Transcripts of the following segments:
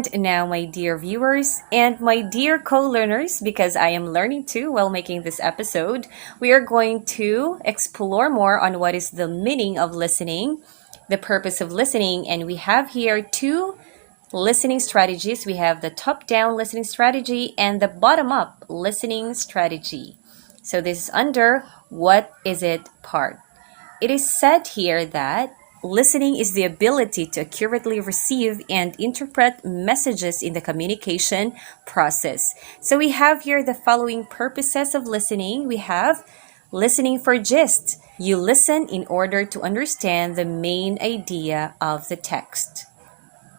And now, my dear viewers and my dear co-learners, because I am learning too while making this episode, we are going to explore more on what is the meaning of listening, the purpose of listening, and we have here two listening strategies. We have the top-down listening strategy and the bottom-up listening strategy. So this is under what is it part. It is said here that listening is the ability to accurately receive and interpret messages in the communication process. So we have here the following purposes of listening. We have listening for gist. You listen in order to understand the main idea of the text.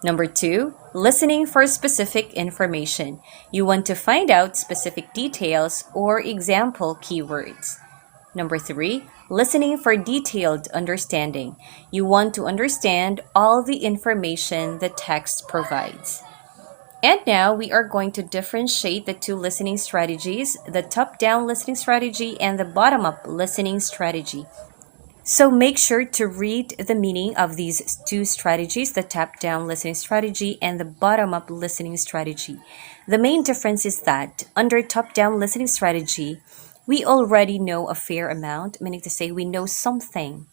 Number 2, listening for specific information. You want to find out specific details or example keywords. Number 3, listening for detailed understanding. You want to understand all the information the text provides. And now we are going to differentiate the two listening strategies, the top-down listening strategy and the bottom-up listening strategy. So make sure to read the meaning of these two strategies, the top-down listening strategy and the bottom-up listening strategy. The main difference is that under top-down listening strategy, we already know a fair amount, meaning to say we know something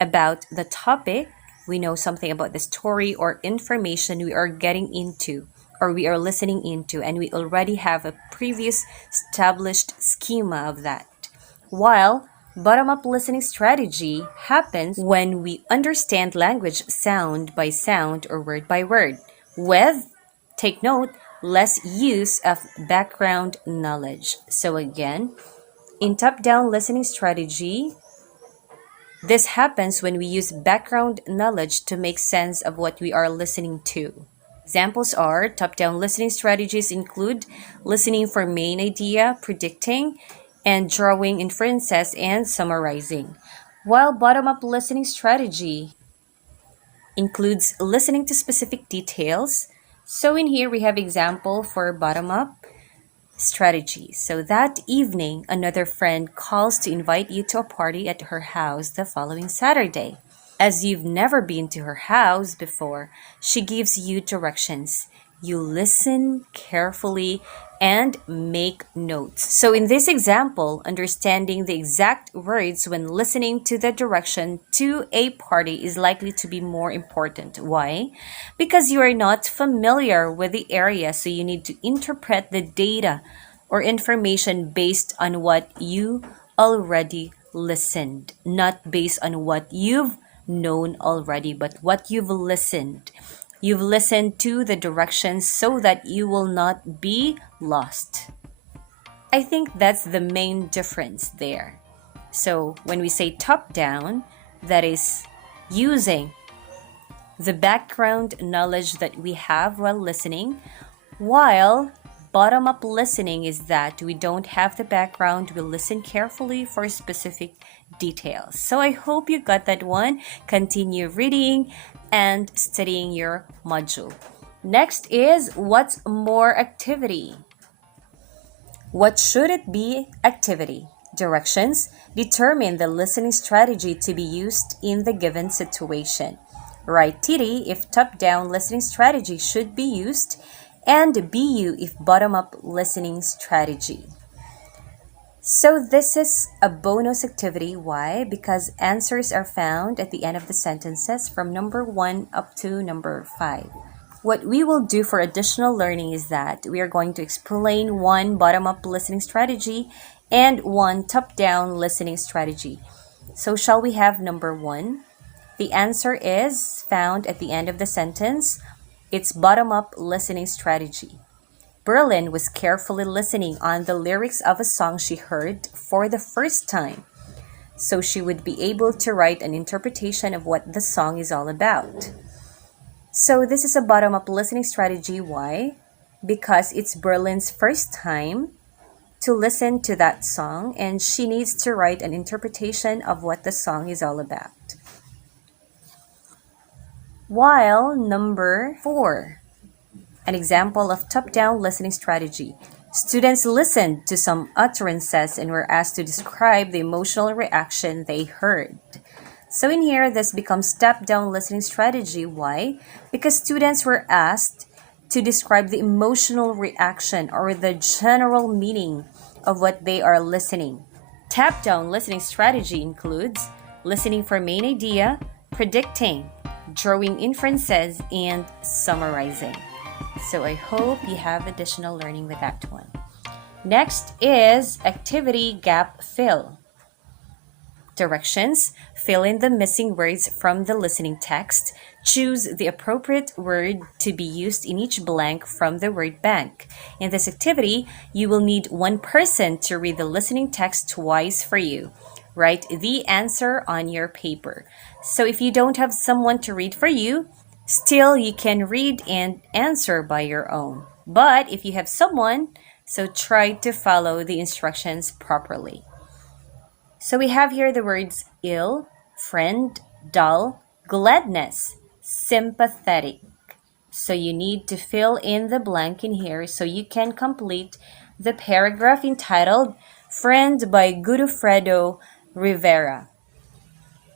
about the topic, we know something about the story or information we are getting into or we are listening into, and we already have a previous established schema of that. While bottom-up listening strategy happens when we understand language sound by sound or word by word, with, take note, less use of background knowledge. So again, in top-down listening strategy, this happens when we use background knowledge to make sense of what we are listening to. Examples are top-down listening strategies include listening for main idea, predicting, and drawing inferences and summarizing. While bottom-up listening strategy includes listening to specific details. So in here we have example for bottom-up strategy. So that evening, another friend calls to invite you to a party at her house the following Saturday. As you've never been to her house before, she gives you directions. You listen carefully and make notes. So in this example, understanding the exact words when listening to the direction to a party is likely to be more important. Why? Because you are not familiar with the area, so you need to interpret the data or information based on what you already listened, not based on what you've known already, but what you've listened. You've listened to the directions so that you will not be lost. I think that's the main difference there. So when we say top-down, that is using the background knowledge that we have while listening, while bottom-up listening is that we don't have the background, we listen carefully for specific details. So I hope you got that one. Continue reading and studying your module. Next is what's more activity? What should it be activity? Directions. Determine the listening strategy to be used in the given situation. Write TD if top-down listening strategy should be used and BU if bottom-up listening strategy. So this is a bonus activity. Why? Because answers are found at the end of the sentences from number 1 up to number 5. What we will do for additional learning is that we are going to explain one bottom-up listening strategy and one top-down listening strategy. So shall we have number 1? The answer is found at the end of the sentence. It's bottom-up listening strategy. Berlin was carefully listening on the lyrics of a song she heard for the first time, so she would be able to write an interpretation of what the song is all about. So this is a bottom-up listening strategy. Why? Because it's Berlin's first time to listen to that song, and she needs to write an interpretation of what the song is all about. While number 4, an example of top-down listening strategy. Students listened to some utterances and were asked to describe the emotional reaction they heard. So in here, this becomes top-down listening strategy. Why? Because students were asked to describe the emotional reaction or the general meaning of what they are listening. Tap-down listening strategy includes listening for main idea, predicting, drawing inferences, and summarizing. So I hope you have additional learning with that one. Next is activity gap fill. Directions: fill in the missing words from the listening text. Choose the appropriate word to be used in each blank from the word bank. In this activity, you will need one person to read the listening text twice for you. Write the answer on your paper. So if you don't have someone to read for you, still you can read and answer by your own. But if you have someone, so try to follow the instructions properly. So we have here the words ill, friend, dull, gladness, sympathetic. So you need to fill in the blank in here so you can complete the paragraph entitled Friend by Godofredo Rivera.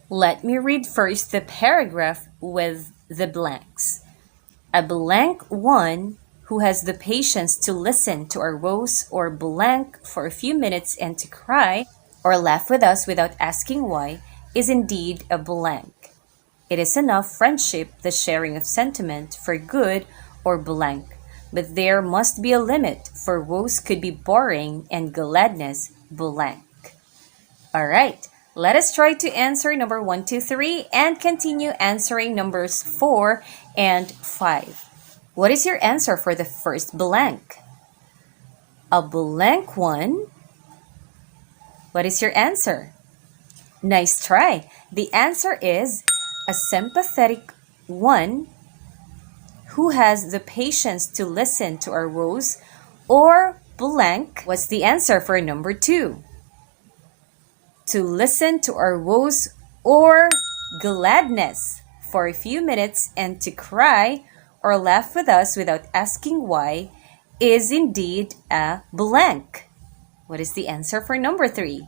Let me read first the paragraph with the blanks. A blank one who has the patience to listen to our woes or blank for a few minutes and to cry or laugh with us without asking why is indeed a blank. It is enough friendship, the sharing of sentiment for good or blank. But there must be a limit, for woes could be boring and gladness blank. Alright, let us try to answer number 1, 2, 3 and continue answering numbers 4 and 5. What is your answer for the first blank? A blank one. What is your answer? Nice try. The answer is a sympathetic one who has the patience to listen to our woes or blank. What's the answer for number 2? To listen to our woes or gladness for a few minutes and to cry or laugh with us without asking why is indeed a blank. What is the answer for number 3?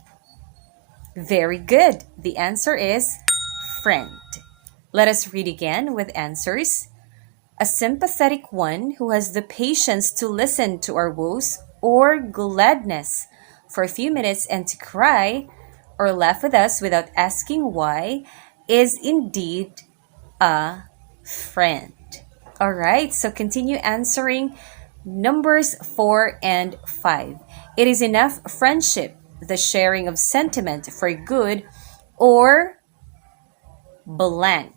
Very good. The answer is friend. Let us read again with answers. A sympathetic one who has the patience to listen to our woes or gladness for a few minutes and to cry or laugh with us without asking why is indeed a friend. All right, so continue answering numbers 4 and 5. It is enough friendship, the sharing of sentiment for good or blank.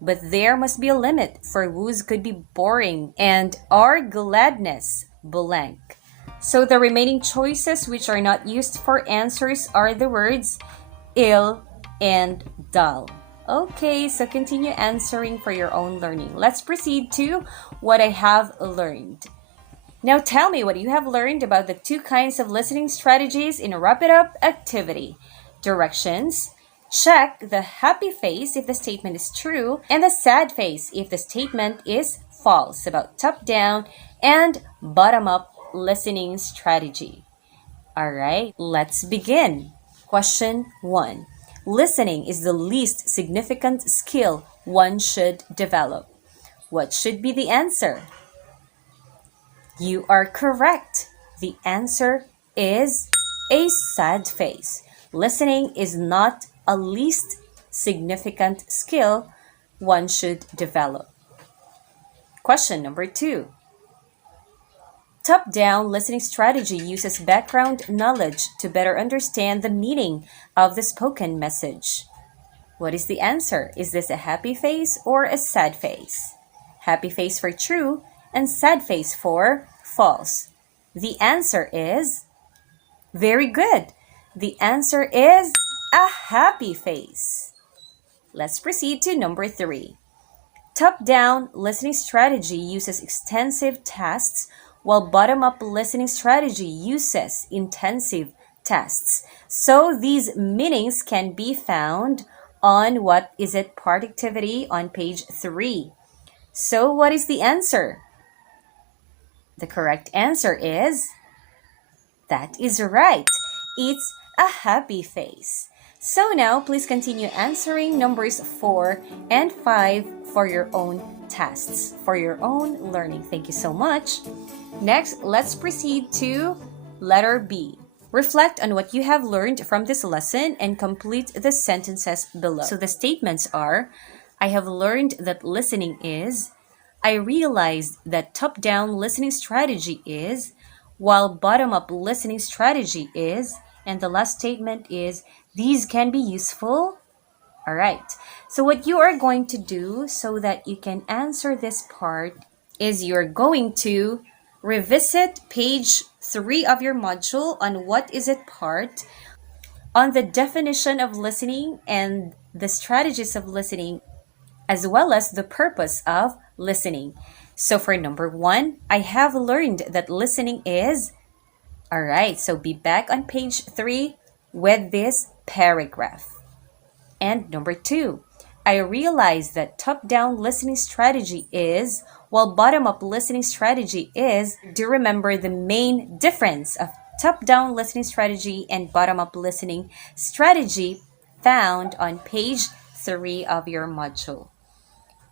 But there must be a limit, for woos could be boring and our gladness blank. So the remaining choices which are not used for answers are the words ill and dull. Okay, so continue answering for your own learning. Let's proceed to what I have learned. Now tell me what you have learned about the 2 kinds of listening strategies in a wrap it up activity. Directions: check the happy face if the statement is true and the sad face if the statement is false about top-down and bottom-up listening strategy. All right, let's begin. Question 1. Listening is the least significant skill one should develop. What should be the answer? You are correct. The answer is a sad face. Listening is not a least significant skill one should develop. Question number 2. Top-down listening strategy uses background knowledge to better understand the meaning of the spoken message. What is the answer? Is this a happy face or a sad face? Happy face for true and sad face for false. The answer is very good. The answer is a happy face. Let's proceed to number 3. Top-down listening strategy uses extensive tasks while bottom-up listening strategy uses intensive tasks. So these meanings can be found on what is it part activity on page 3. So what is the answer? The correct answer is, that is right. It's a happy face. So now, please continue answering numbers 4 and 5 for your own tests, for your own learning. Thank you so much. Next, let's proceed to letter B. Reflect on what you have learned from this lesson and complete the sentences below. So the statements are, I have learned that listening is, I realized that top-down listening strategy is, while bottom-up listening strategy is, and the last statement is, these can be useful. All right. So what you are going to do so that you can answer this part is you're going to revisit page 3 of your module on what is it part, on the definition of listening and the strategies of listening, as well as the purpose of listening. So for number 1, I have learned that listening is, all right, so be back on page 3 with this paragraph. And number 2, I realized that top-down listening strategy is, while bottom-up listening strategy is. Do remember the main difference of top-down listening strategy and bottom-up listening strategy found on page 3 of your module.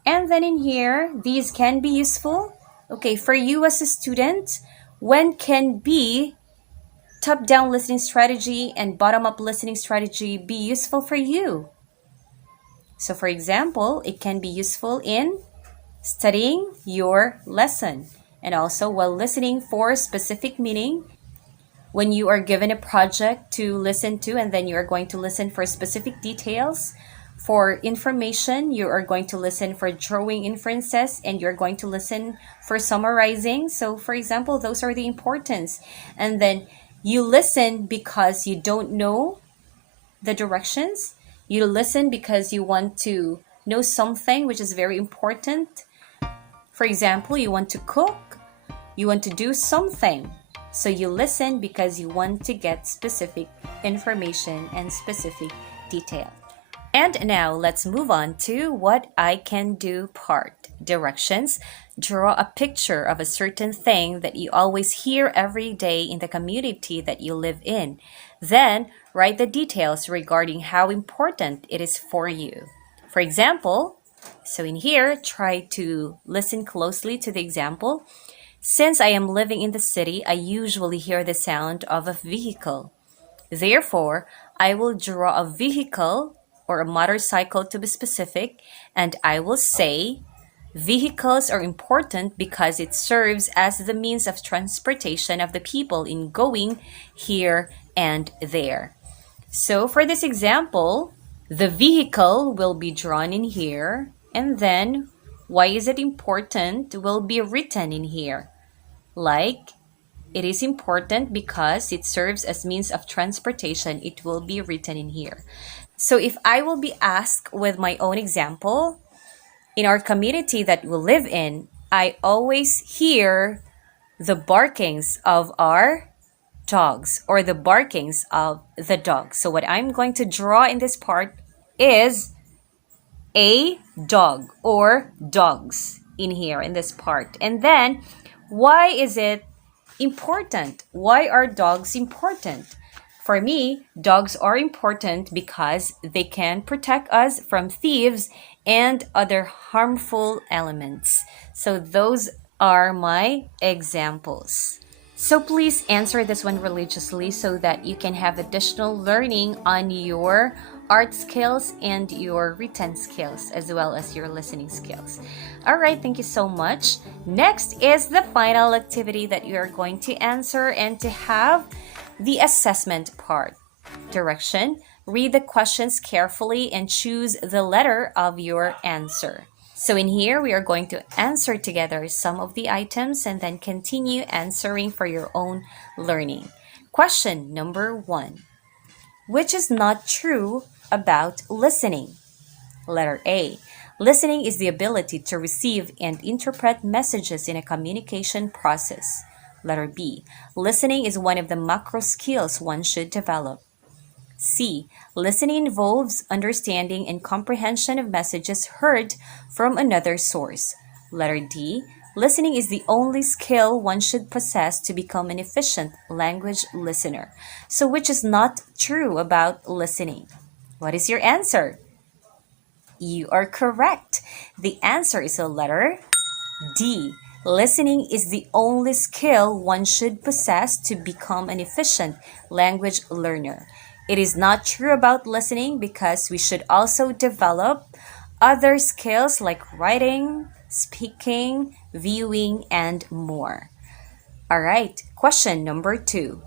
And then in here, these can be useful. Okay, for you as a student, when can be top-down listening strategy and bottom-up listening strategy be useful for you? So for example, it can be useful in studying your lesson and also while listening for specific meaning. When you are given a project to listen to and then you are going to listen for specific details. For information, you are going to listen for drawing inferences and you're going to listen for summarizing. So for example, those are the importance. And then you listen because you don't know the directions. You listen because you want to know something which is very important. For example, you want to cook, you want to do something. So you listen because you want to get specific information and specific detail. And now let's move on to what I can do part. Directions. Draw a picture of a certain thing that you always hear every day in the community that you live in. Then write the details regarding how important it is for you. For example, so in here, try to listen closely to the example. Since I am living in the city, I usually hear the sound of a vehicle. Therefore, I will draw a vehicle or a motorcycle to be specific, and I will say, vehicles are important because it serves as the means of transportation of the people in going here and there. So for this example, the vehicle will be drawn in here, and then why is it important will be written in here. Like, it is important because it serves as means of transportation. It will be written in here. So if I will be asked with my own example, in our community that we live in, I always hear the barkings of our dogs or the barkings of the dog. So what I'm going to draw in this part is a dog or dogs in here in this part. And then why is it important? Why are dogs important? For me, dogs are important because they can protect us from thieves and other harmful elements. So those are my examples. So please answer this one religiously so that you can have additional learning on your art skills and your written skills as well as your listening skills. All right, thank you so much. Next is the final activity that you are going to answer and to have the assessment part. Direction: read the questions carefully and choose the letter of your answer. So in here, we are going to answer together some of the items and then continue answering for your own learning. Question number 1. Which is not true about listening? Letter A. Listening is the ability to receive and interpret messages in a communication process. Letter B. Listening is one of the macro skills one should develop. C. Listening involves understanding and comprehension of messages heard from another source. Letter D. Listening is the only skill one should possess to become an efficient language listener. So which is not true about listening? What is your answer? You are correct. The answer is a letter D. Listening is the only skill one should possess to become an efficient language learner. It is not true about listening because we should also develop other skills like writing, speaking, viewing, and more. All right, question number 2.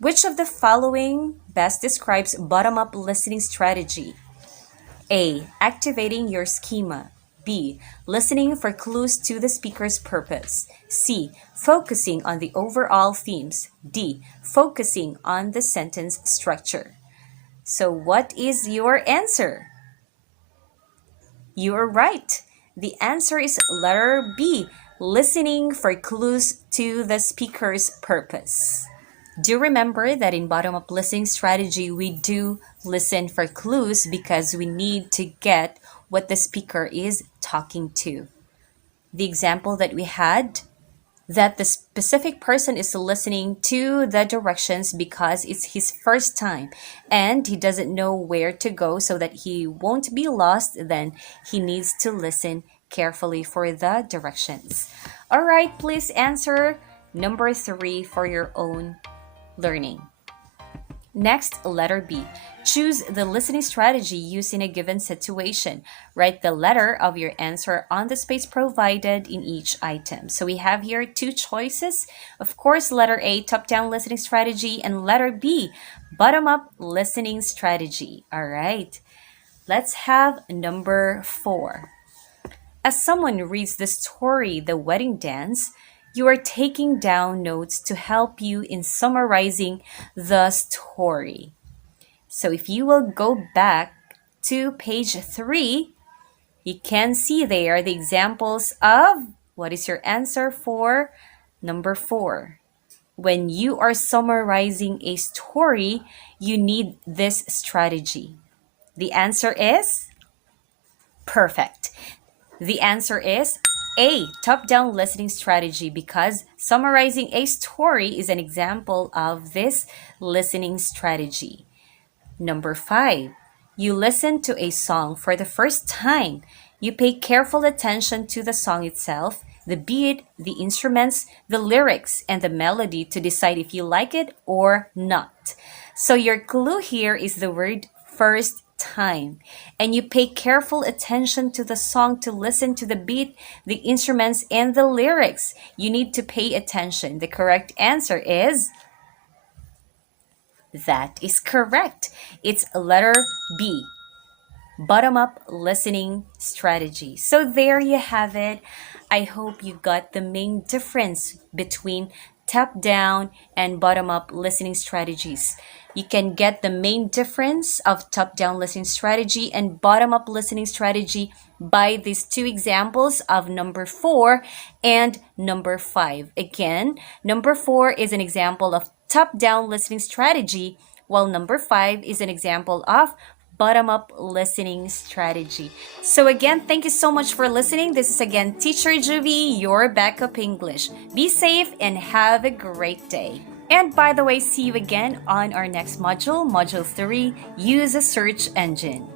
Which of the following best describes bottom up listening strategy? A. Activating your schema. B. Listening for clues to the speaker's purpose. C. Focusing on the overall themes. D. Focusing on the sentence structure. So, what is your answer? You are right. The answer is letter B. Listening for clues to the speaker's purpose. Do remember that in bottom up listening strategy, we do listen for clues because we need to get what the speaker is talking to. The example that we had, that the specific person is listening to the directions because it's his first time and he doesn't know where to go, so that he won't be lost, then he needs to listen carefully for the directions. All right, please answer number 3 for your own learning. Next, letter B. Choose the listening strategy used in a given situation. Write the letter of your answer on the space provided in each item. So we have here 2 choices. Of course, letter A, top-down listening strategy, and letter B, bottom-up listening strategy. All right. Let's have number 4. As someone reads the story, The Wedding Dance, you are taking down notes to help you in summarizing the story. So if you will go back to page 3, you can see there the examples of what is your answer for number 4. When you are summarizing a story, you need this strategy. The answer is perfect. The answer is A, top-down listening strategy, because summarizing a story is an example of this listening strategy. Number 5, you listen to a song for the first time. You pay careful attention to the song itself, the beat, the instruments, the lyrics, and the melody to decide if you like it or not. So your clue here is the word first time, and you pay careful attention to the song to listen to the beat, the instruments, and the lyrics. You need to pay attention. The correct answer is, that is correct. It's letter B, bottom-up listening strategy. So there you have it. I hope you got the main difference between top-down and bottom-up listening strategies. You can get the main difference of top-down listening strategy and bottom-up listening strategy by these 2 examples of number 4 and number 5. Again, number 4 is an example of top-down listening strategy, while number 5 is an example of bottom-up listening strategy. So again, thank you so much for listening. This is again Teacher Juvy, your backup English. Be safe and have a great day. And by the way, see you again on our next module, Module 3, Use a Search Engine.